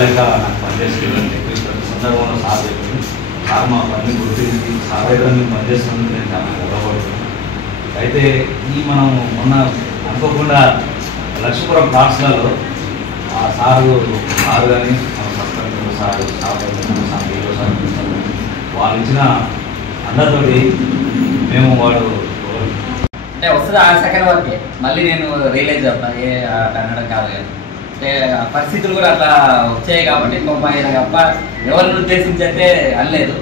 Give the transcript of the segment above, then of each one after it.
లేక నాకు పనిచేసేవాళ్ళని చెప్పి ప్రతి సందర్భంలో సార్ చెప్పింది. సార్ మా పని గుర్తించి సార్ దగ్గర మేము పనిచేస్తున్నందుకు నేను చాలా గర్వపడుతున్నాను. అయితే మనం మొన్న అనుకోకుండా లక్ష్మీపురం క్లాస్లలో ఆ సారు కానీ మన సర్పంచ్ సార్ వాళ్ళు ఇచ్చిన అందరితోటి మేము వాడు అంటే వస్తుంది ఆ సెకండ్ వరకే మళ్ళీ నేను రియలైజ్ అవుతాను ఏ అనడం కాదు కదా. అంటే పరిస్థితులు కూడా అట్లా వచ్చాయి కాబట్టి కొంత తప్ప ఎవరిని ఉద్దేశించి అయితే అనలేదు.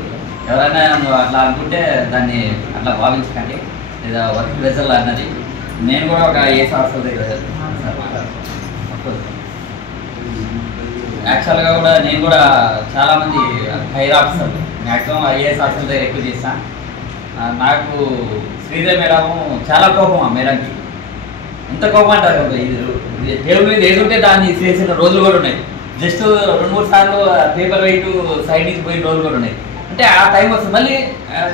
ఎవరైనా అట్లా అనుకుంటే దాన్ని అట్లా భావించకండి. లేదా వర్క్ ప్రెజర్లు అన్నది నేను కూడా ఒక ఏ సంవత్సరాల దగ్గర యాక్చువల్గా కూడా నేను కూడా చాలామంది హైర్ ఆఫీసర్లు మ్యాక్సిమం ఐఏఎస్ ఆఫీసర్ దగ్గర ఎక్కువ చేస్తాను. నాకు శ్రీదేవి మేడం చాలా కోపం. ఆ మేడంకి ఎంత కోపం అంటారు కదా, ఇది టేబుల్ మీద ఏదుంటే దాన్ని చేసిన రోజులు కూడా ఉన్నాయి. జస్ట్ 2-3 సార్లు పేపర్ వెయిట్ సైడ్ నుంచి పోయిన రోజులు కూడా ఉన్నాయి. అంటే ఆ టైం వస్తుంది మళ్ళీ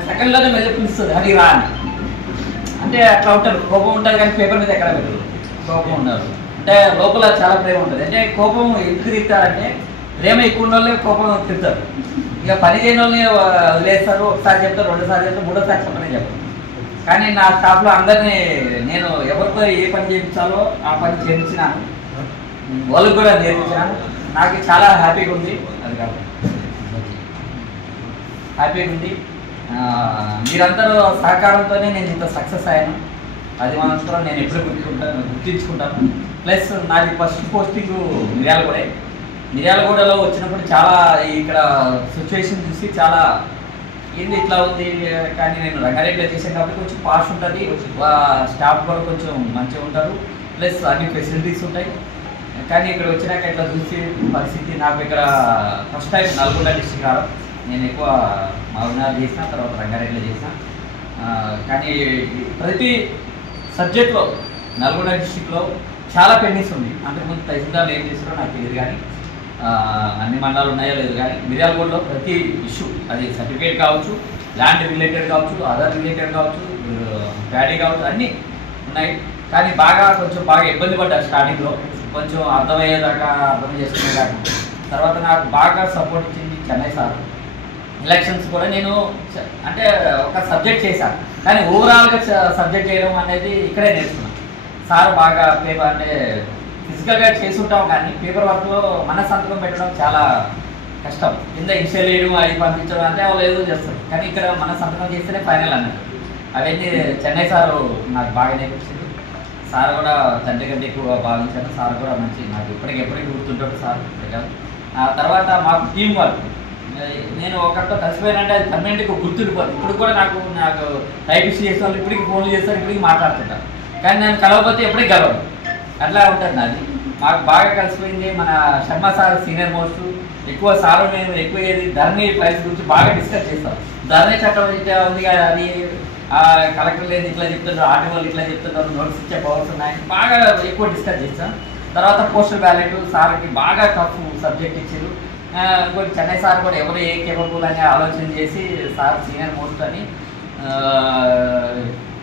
సెకండ్లోనే మళ్ళీ పిలుస్తుంది అది రా అని. అంటే అట్లా ఉంటారు, కోపం ఉంటుంది కానీ పేపర్ మీద ఎక్కడ పెట్టరు, కోపం ఉన్నారు. అంటే లోపల చాలా ప్రేమ ఉంటుంది. అంటే కోపం ఎందుకు తింటారంటే ప్రేమ ఎక్కువ ఉన్న వాళ్ళే కోపం తింటారు. ఇక పని చేయని వాళ్ళని వదిలేస్తారు. ఒకసారి చెప్తారు, 2 సార్లు చెప్తారు, 3వ సారి చెప్పని చెప్పారు. కానీ నా స్టాఫ్లో అందరినీ నేను ఎవరితో ఏ పని చేయించాలో ఆ పని చేయించినాను, వాళ్ళకి కూడా నేర్పించినాను. నాకు చాలా హ్యాపీగా ఉంది. అది కాదు హ్యాపీగా ఉంది. మీరందరూ సహకారంతోనే నేను ఇంత సక్సెస్ అయ్యాను. అది మాత్రం నేను ఎప్పుడు గుర్తించుకుంటాను. ప్లస్ నాది ఫస్ట్ పోస్టింగ్ మిర్యాలగూడలో వచ్చినప్పుడు చాలా ఇక్కడ సిచ్యువేషన్ చూసి చాలా ఏంది ఇట్లా ఉంది. కానీ నేను రంగారెడ్డిలో చేసాను కాబట్టి కొంచెం పాష్ ఉంటుంది, స్టాఫ్ కూడా కొంచెం మంచిగా ఉంటారు, ప్లస్ అన్ని ఫెసిలిటీస్ ఉంటాయి. కానీ ఇక్కడ వచ్చినాక ఇట్లా చూసి పరిస్థితి నాకు ఇక్కడ ఫస్ట్ టైం నల్గొండ డిస్ట్రిక్ట్ రావడం. నేను ఎక్కువ మహబూబ్నగర్ చేసిన, తర్వాత రంగారెడ్డిలో చేసిన. కానీ ప్రతి సబ్జెక్ట్లో నల్గొండ డిస్ట్రిక్ట్లో చాలా పెండింగ్స్ ఉంది. అంతకుముందు తహసీల్దార్లు ఏం చేస్తారో నాకు తెలియదు, కానీ అన్ని మండలాలు ఉన్నాయో లేదు. కానీ మిర్యాలగూడలో ప్రతి ఇష్యూ, అది సర్టిఫికేట్ కావచ్చు, ల్యాండ్ రిలేటెడ్ కావచ్చు, ఆధార్ రిలేటెడ్ కావచ్చు, ప్యాడీ కావచ్చు, అన్నీ ఉన్నాయి. కానీ కొంచెం ఇబ్బంది పడ్డారు స్టార్టింగ్లో. కొంచెం అర్థమయ్యేదాకా అర్థం చేసుకునేదాకా. తర్వాత నాకు బాగా సపోర్ట్ ఇచ్చింది చెన్నై సార్. ఎలక్షన్స్ కూడా నేను అంటే ఒక సబ్జెక్ట్ చేశాను, కానీ ఓవరాల్గా సబ్జెక్ట్ చేయడం అనేది ఇక్కడే నేర్చుకున్నాను. సార్ బాగా పేపర్ అంటే ఫిజికల్గా చేసి ఉంటాం, కానీ పేపర్ వర్క్లో మన సంతకం పెట్టడం చాలా కష్టం. కింద ఇన్షియల్ వేయడం, అది పంపించడం అంటే వాళ్ళు ఏదో చేస్తారు, కానీ ఇక్కడ మన సంతకం చేస్తేనే ఫైనల్ అన్నట్టు. అవన్నీ చెన్నై సార్ నాకు బాగా నేర్పించింది. సార్ కూడా తండ్రి కంటే ఎక్కువ భావించాను. సార్ కూడా మంచి నాకు ఎప్పటికీ గుర్తుంటాడు సార్. ఆ తర్వాత మాకు టీం వర్క్, నేను ఒకరితో కలిసిపోయానంటే అది పర్మనెంట్గా గుర్తుండిపోతుంది. ఇప్పుడు కూడా నాకు టైపిస్ట్ చేసే వాళ్ళు ఇప్పటికి ఫోన్లు చేస్తారు, ఇప్పటికి మాట్లాడుతుంటారు. కానీ నేను కలవకపోతే ఎప్పటికీ కలవదు, అట్లా ఉంటుంది నాది. మాకు బాగా కలిసిపోయింది. మన శర్మ సార్ సీనియర్ మోస్ట్, ఎక్కువ సార్ నేను ఎక్కువ ఏది ధరణి ప్రైస్ గురించి బాగా డిస్కస్ చేస్తాం. ధరణి చట్టం ఉంది కదా, అది కలెక్టర్ లేదు ఇట్లా చెప్తున్నారు, ఆర్టీ వాళ్ళు ఇట్లా చెప్తున్నారు, నోట్స్ ఇచ్చే పవర్స్ ఉన్నాయి, బాగా ఎక్కువ డిస్కస్ చేస్తాం. తర్వాత పోస్టల్ బ్యాలెట్ సార్కి బాగా టఫ్ సబ్జెక్ట్ ఇచ్చారు. ఇంకోటి చెన్నై సార్ కూడా ఎవరు ఏ కేపబుల్ అని ఆలోచన చేసి సార్ సీనియర్ మోస్ట్ అని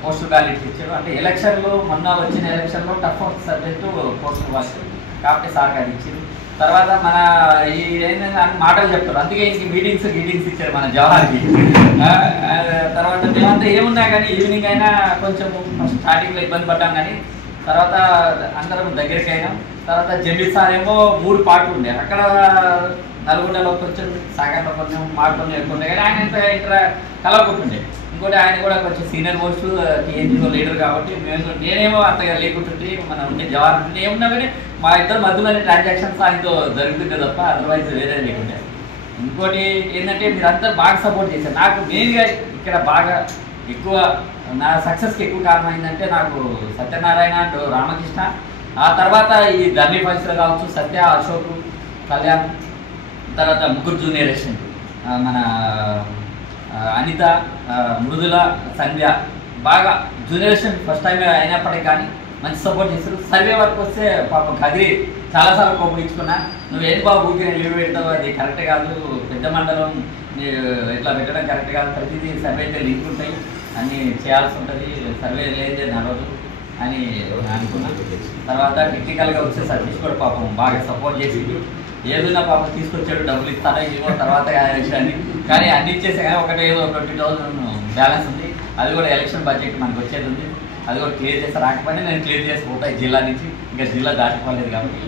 పోస్టల్ బ్యాలెట్ ఇచ్చారు. అంటే ఎలక్షన్లో మొన్న వచ్చిన ఎలక్షన్లో టఫ్ సబ్జెక్టు పోస్టల్ బ్యాలెట్ కాబట్టి సార్కి అది ఇచ్చారు. తర్వాత మన ఈ ఏంటంటే మాటలు చెప్తారు, అందుకే ఇంక మీటింగ్స్ ఇచ్చారు మన జవహర్కి. తర్వాత మేమంతా ఏమున్నా కానీ ఈవినింగ్ అయినా కొంచెం స్టార్టింగ్లో ఇబ్బంది పడ్డాం, కానీ తర్వాత అందరం దగ్గరికి అయినాం. తర్వాత జెండి సార్ ఏమో 3 పార్ట్లు ఉండే, అక్కడ నల్గొండలో కొంచెం సాగర్లో కొంచెం మాటలు ఎక్కువ ఉండే, కానీ ఆయన ఇంత కలవకుంటుండే. ఇంకోటి ఆయన కూడా కొంచెం సీనియర్ మోస్ట్ టీఎన్జీఓ లీడర్ కాబట్టి నేనేమో అంతగా లేకుంటుంటే మనం ఉంటే జవాన్ ఉంటే ఏమున్నా కానీ మా ఇద్దరు మధ్యలోనే ట్రాన్సాక్షన్స్ ఆయనతో జరుగుతుంటే తప్ప అదర్వైజ్ వేరే లేకుంటే. ఇంకోటి ఏంటంటే మీరంతా బాగా సపోర్ట్ చేశారు. నాకు మెయిన్గా ఇక్కడ బాగా ఎక్కువ నా సక్సెస్కి ఎక్కువ కారణం ఏంటంటే నాకు సత్యనారాయణ అండ్ రామకృష్ణ, ఆ తర్వాత ఈ ధర్ని ఫైల్స్లో కావచ్చు, సత్య, అశోక్, కళ్యాణ్, తర్వాత 3 జూనియర్ అసిస్టెంట్ మన అనిత, మృదుల, సంధ్య బాగా జూనియర్ అసిస్టెంట్ ఫస్ట్ టైం అయినప్పటికీ కానీ మంచి సపోర్ట్ చేస్తారు. సర్వే వరకు వస్తే పాపం కదిరి చాలాసార్లు కోపగించుకున్నా, నువ్వు ఏది బాబు ఊరికి లీవ్ పెడతావు, అది కరెక్ట్ కాదు, పెద్ద మండలం ఇట్లా పెట్టడం కరెక్ట్ కాదు, ప్రతిదీ సర్వే అయితే లింక్ ఉంటాయి, అన్నీ చేయాల్సి ఉంటుంది, సర్వే లేదే నడవదు అని అనుకున్నాను. తర్వాత టెక్నికల్గా వచ్చే సర్వీస్ కూడా పాపం బాగా సపోర్ట్ చేసి ఏదైనా పాప తీసుకొచ్చాడు డబ్బులు ఇస్తారా ఏమో తర్వాత అని, కానీ అన్ని ఇచ్చేసే కానీ ఒకటి ఏదో 20,000 బ్యాలెన్స్ ఉంది. అది కూడా ఎలక్షన్ బడ్జెట్ మనకు వచ్చేది ఉంది. అది కూడా క్లియర్ చేస్తే రాకపోయినా నేను క్లియర్ చేసి పోతాయి జిల్లా నుంచి. ఇంకా జిల్లా దాటిపోలేదు కాబట్టి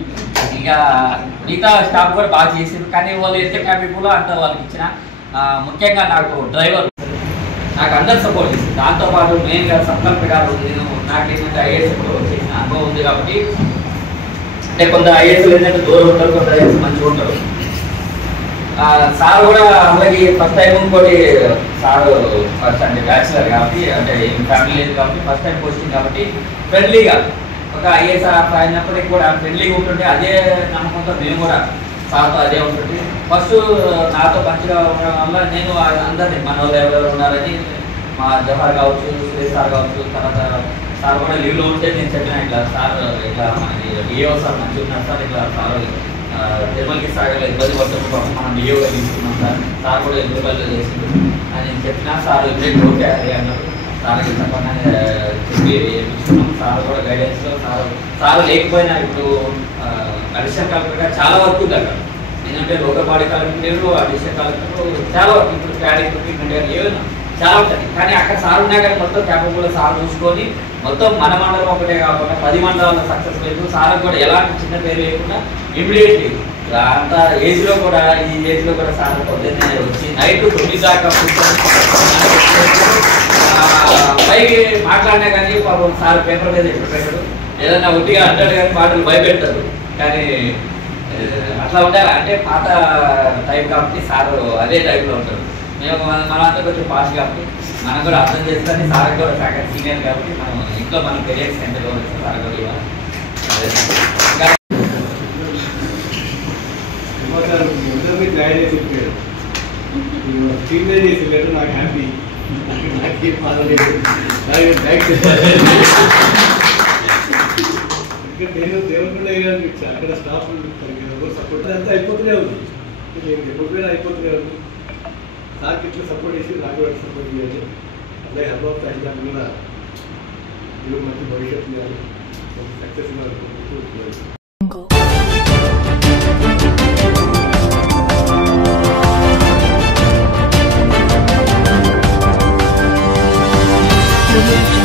ఇంకా మిగతా స్టాఫ్ కూడా బాగా చేసారు. కానీ వాళ్ళు ఎంత క్యాపబుల్ అంత వాళ్ళకి ఇచ్చిన ముఖ్యంగా నాకు డ్రైవర్ నాకు అందరు సపోర్ట్ చేసింది. దాంతోపాటు మెయిన్గా సంకల్ప గారు నేను నాకు ఏంటంటే ఐఏఎస్ చేసిన అనుభవం ఉంది కాబట్టి అంటే కొంత ఐఏఎస్ ఏంటంటే దూరం ఉంటారు, కొంత ఐఏఎస్ మంచిగా ఉంటారు. సార్ కూడా అలాగే ఫస్ట్ టైం ఇంకోటి సార్ ఫస్ట్ అంటే బ్యాచులర్ కాబట్టి అంటే ఫ్యామిలీ లేదు కాబట్టి ఫస్ట్ టైం పోస్టింగ్ కాబట్టి ఫ్రెండ్లీగా ఒక ఐఏఎస్ అయినప్పటికీ కూడా ఫ్రెండ్లీగా ఉంటుంటే అదే నమ్మకంతో మేము కూడా సార్తో అదే ఉంటుంది. ఫస్ట్ నాతో మంచిగా ఉండడం వల్ల నేను అందరినీ మన వాళ్ళు ఎవరెవరు ఉన్నారని మా జవహర్ కావచ్చు, సురేష్ సార్ కావచ్చు, తర్వాత సార్ కూడా లీవ్లో ఉంటే నేను చెప్పిన ఇట్లా సార్ ఇట్లా మనకి డిఓ సార్ మంచిగా ఉన్నారు సార్, ఇట్లా సార్ నిర్మల్కి సాగలేదు ఇబ్బంది పడుతున్నప్పుడు మనం డిఓగా తీసుకున్నాం సార్, సార్ కూడా ఎదురుబాటులో చేసిండు అని చెప్పినా సార్ ఇబ్బంది ఓకే అన్నారు. సార్ తప్పకుండా చెప్పి వేయించుకున్నాం. సార్ కూడా గైడెన్స్లో సార్ లేకపోయినా ఇప్పుడు అడిషనల్ కలెక్టర్గా చాలా వర్క్ ఉంది అక్కడ. ఎందుకంటే local body collector additional collector చాలా వర్క్ ఇప్పుడు క్యాడెట్ ఏమైనా చాలా ఉంటుంది. కానీ అక్కడ సార్ ఉన్నా కానీ మొత్తం క్యాపబుల్ సార్ చూసుకొని మొత్తం మన మండలం ఒకటే కాకుండా 10 మండలాల్లో సక్సెస్ లేదు. సార్ కూడా ఎలాంటి చిన్న పేరు లేకుండా ఇమీడియట్లీ అంత ఏజ్లో కూడా ఈ ఏజ్లో కూడా సార్ పొద్దున్నే వచ్చి నైట్ 9 దాకా పైకి మాట్లాడినా కానీ పాపం సార్ పేపర్ మీద ఎప్పుడు పెట్టాడు, ఏదన్నా ఒట్టిగా అంటాడు కానీ మాటలు భయపెడతారు. కానీ అట్లా ఉండాలి అంటే పాత టైప్ కాబట్టి సార్ అదే టైప్లో ఉంటారు. మేము మనంతా కొంచెం ఫాస్ట్ కాబట్టి మనం కూడా అర్థం చేసుకొని సార్ కూడా ఫ్యాకల్టీ సీనియర్ కాబట్టి మనం ఇంట్లో మనం కెరియర్ సెంటర్లో వచ్చి సార్ కూడా ఇవ్వాలి. నాకు హ్యాపీ నేను దేవుడు అక్కడ స్టాఫ్ సపోర్ట్ అంతా అయిపోతూనే ఉంది. నేను ఎప్పుడు అయిపోతూనే ఉంది. సార్కి ఇట్లా సపోర్ట్ చేసి నాకు కూడా సపోర్ట్ చేయాలి. అలాగే హర్బాబ్ అయినా కూడా మీరు మంచి భవిష్యత్తు చేయాలి, సక్సెస్ Thank you.